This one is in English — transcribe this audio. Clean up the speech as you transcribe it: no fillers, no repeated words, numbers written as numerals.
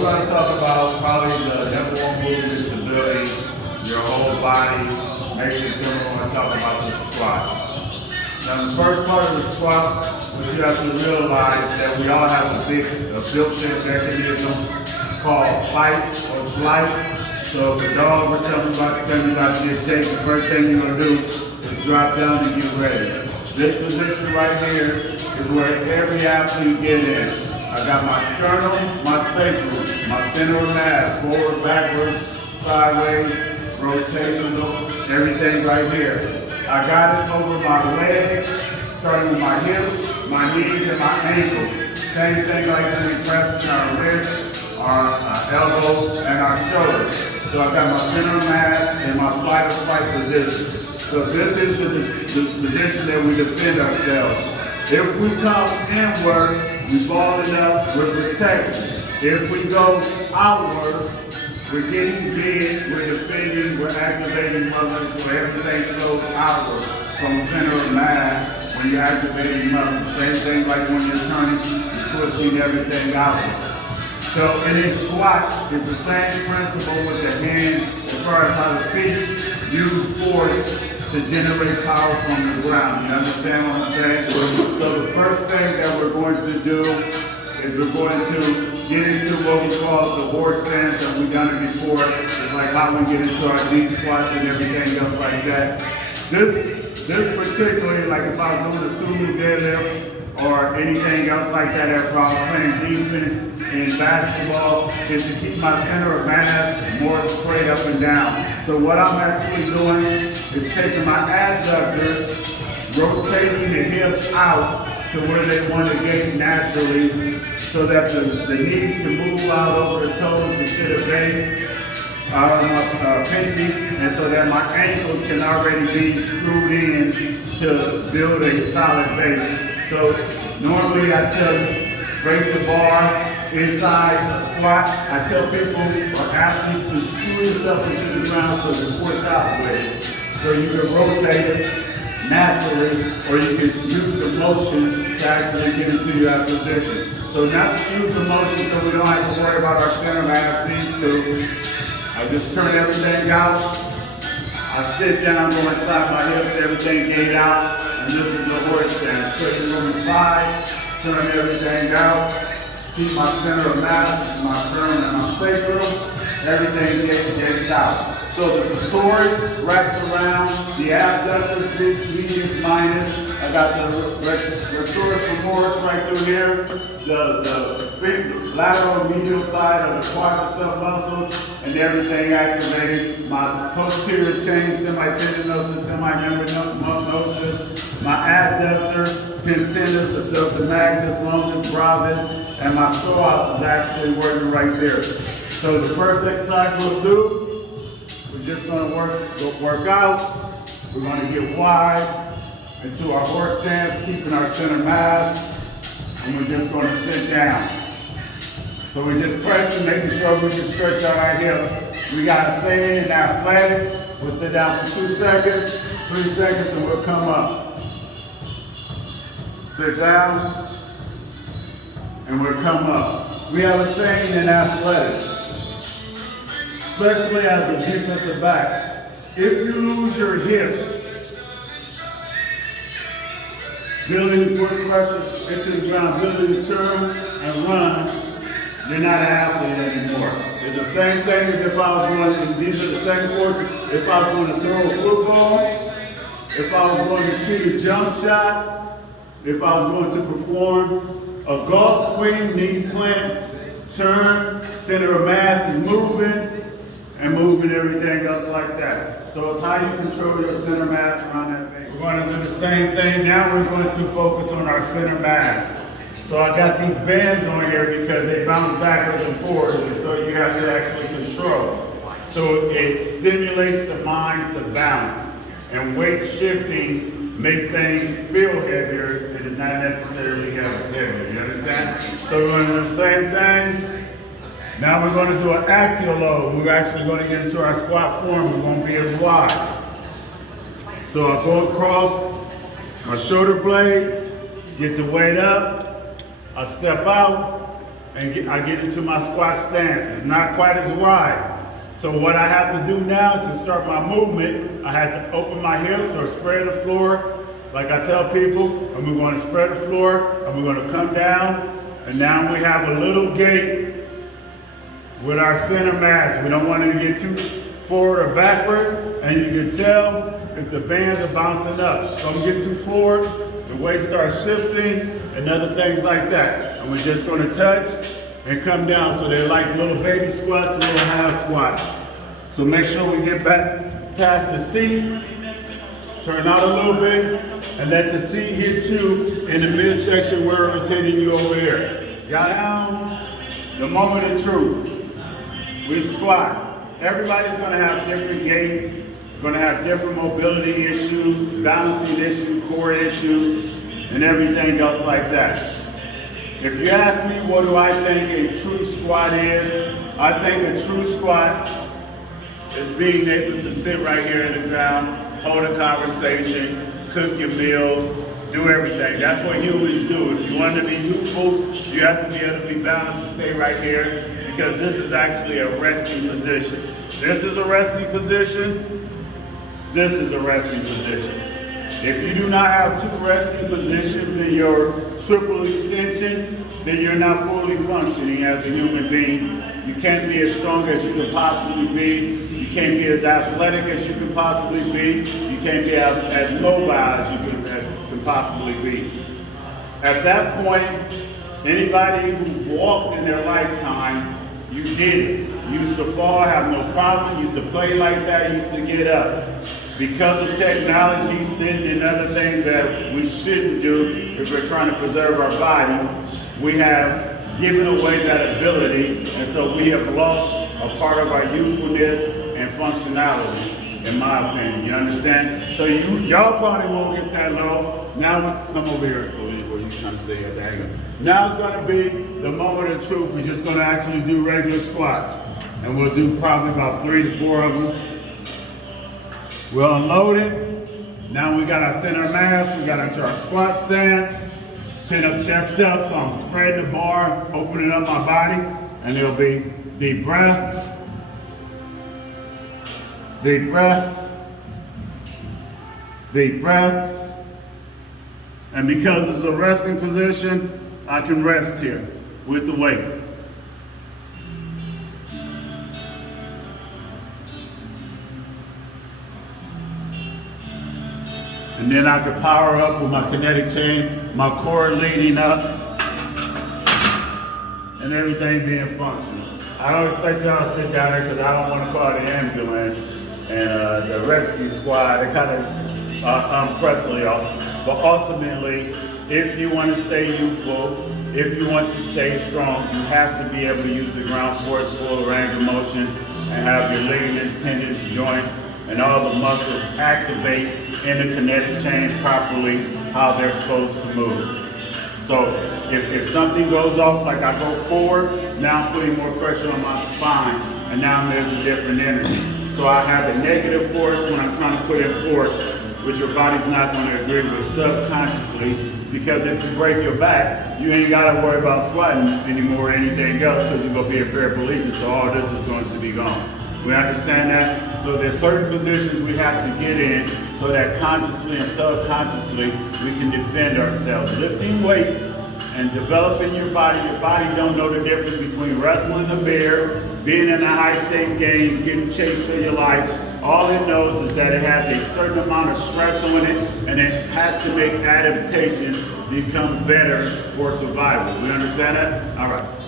we're going to talk about probably the number one movement is building your whole body. Next thing we're going to talk about the squat. Now the first part of the squat, what you have to realize that we all have a built-in mechanism called fight or flight. So if a dog or something about to come, you got to get taken, the first thing you're going to do is drop down and get ready. This position right here is where every athlete gets in. I got my sternum, my sacrum, my center of mass, forward, backwards, sideways, rotational, everything right here. I got it over my legs, starting with my hips, my knees, and my ankles. Same thing like we press our wrists, our elbows, and our shoulders. So I got my center of mass and my fight or flight position. So this is the position that we defend ourselves. If we come inward, we ball it up, we're protecting. If we go outward, we're getting big, we're defending, we're activating muscles, so everything flows outward from the center of mass when you're activating muscles. Same thing like when you're turning, you're pushing everything outward. So in a squat, it's the same principle with the hands as far as how the feet use force to generate power from the ground. You understand what I'm saying? So the first thing that we're going to do is we're going to get into what we call the horse stance, and we've done it before. It's like how we get into our deep squats and everything else like that. This particularly, like if I was doing a sumo deadlift or anything else like that, if I was playing defense in basketball, is to keep my center of mass more straight up and down. So what I'm actually doing is taking my adductors, rotating the hips out to where they want to get naturally, so that the knees can move out over the toes instead of base, my pinky, and so that my ankles can already be screwed in to build a solid base. So normally I tell you, break the bar inside the squat. I tell people or athletes to screw yourself into the ground so you push out with it. So you can rotate it naturally, or you can use the motion to actually get into your position. So not to use the motion so we don't have to worry about our center mass. These two, I just turn everything out. I sit down, go inside my hips, everything gate out, and this is the horse stance. Push it on the side, turn everything out, keep my center of mass, my sternum and my sacrum, everything gets out. So the psoas wraps around, the abductors, medius, minus. I got the rectoris femoris right through here, the lateral medial side of the quadricep muscles, and everything activated. My posterior chain, semitendinosus, semimembranosus, my adductor, pentatus, abductor magnus, longus, brevis, and my psoas is actually working right there. So the first exercise we'll do, we're just going to work out. We're going to get wide into our horse stance, keeping our center mass, and we're just going to sit down. So we're just pressing, making sure we can stretch out our hips. We got to stay in athletics. We'll sit down for 2 seconds, 3 seconds, and we'll come up. Sit down, and we'll come up. We have a saying in athletics, especially as a defensive back, if you lose your hips, building put pressure into the ground, building the turn and run, you're not an athlete anymore. It's the same thing as if I was going to, these are the same forces, if I was going to throw a football, if I was going to shoot a jump shot, if I was going to perform a golf swing, knee plant, turn, center of mass is moving, and moving everything else like that. So it's how you control your center mass around that thing. We're going to do the same thing. Now we're going to focus on our center mass. So I got these bands on here because they bounce backwards and forwards, and so you have to actually control. So it stimulates the mind to balance. And weight shifting make things feel heavier. It is not necessarily heavier. You understand? So we're going to do the same thing. Now we're going to do an axial load. We're actually going to get into our squat form. We're going to be as wide. So I go across my shoulder blades, get the weight up, I step out, and I get into my squat stance. It's not quite as wide. So what I have to do now to start my movement, I have to open my hips or spread the floor, like I tell people, and we're going to spread the floor, and we're going to come down, and now we have a little gait with our center mass. We don't want it to get too forward or backwards, and you can tell if the bands are bouncing up. Don't get too forward, the weight starts shifting, and other things like that. And we're just going to touch and come down, so they're like little baby squats and little half squats. So make sure we get back past the seat, turn out a little bit, and let the seat hit you in the midsection where it's hitting you over here. Got down, the moment of truth. We squat. Everybody's going to have different gaits, going to have different mobility issues, balancing issues, core issues, and everything else like that. If you ask me what do I think a true squat is, I think a true squat is being able to sit right here in the ground, hold a conversation, cook your meals, do everything. That's what humans do. If you want to be youthful, you have to be able to be balanced and stay right here, because this is actually a resting position. This is a resting position. This is a resting position. If you do not have two resting positions in your triple extension, then you're not fully functioning as a human being. You can't be as strong as you can possibly be. You can't be as athletic as you can possibly be. You can't be as mobile as you can possibly be. At that point, anybody who walked in their lifetime, you did it. You used to fall, have no problem, used to play like that, used to get up. Because of technology, sin, and other things that we shouldn't do if we're trying to preserve our body, we have given away that ability, and so we have lost a part of our youthfulness and functionality, in my opinion. You understand? So y'all probably won't get that low. Now we come over here, so what you trying to say at the angle. Now it's going to be the moment of truth. We're just going to actually do regular squats, and we'll do probably about 3 to 4 of them. We'll unload it. Now we got our center mass. We got into our squat stance. Chin up, chest up. So I'm spreading the bar, opening up my body. And it'll be deep breath. Deep breath. Deep breath. And because it's a resting position, I can rest here with the weight. And then I can power up with my kinetic chain, my core leading up, and everything being functional. I don't expect y'all to sit down there because I don't want to call the ambulance and the rescue squad. They kind of unprecedented, y'all. But ultimately, if you want to stay youthful, if you want to stay strong, you have to be able to use the ground force, full range of motion, and have your ligaments, tendons, joints, and all the muscles activate in the kinetic chain properly how they're supposed to move. So if something goes off, like I go forward, now I'm putting more pressure on my spine, and now there's a different energy. So I have a negative force when I'm trying to put in force, which your body's not going to agree with subconsciously, because if you break your back, you ain't got to worry about squatting anymore or anything else, because you're going to be a paraplegic, so all this is going to be gone. We understand that? So there's certain positions we have to get in so that consciously and subconsciously we can defend ourselves. Lifting weights and developing your body don't know the difference between wrestling a bear, being in a high-stakes game, getting chased for your life. All it knows is that it has a certain amount of stress on it, and it has to make adaptations to become better for survival. We understand that? All right.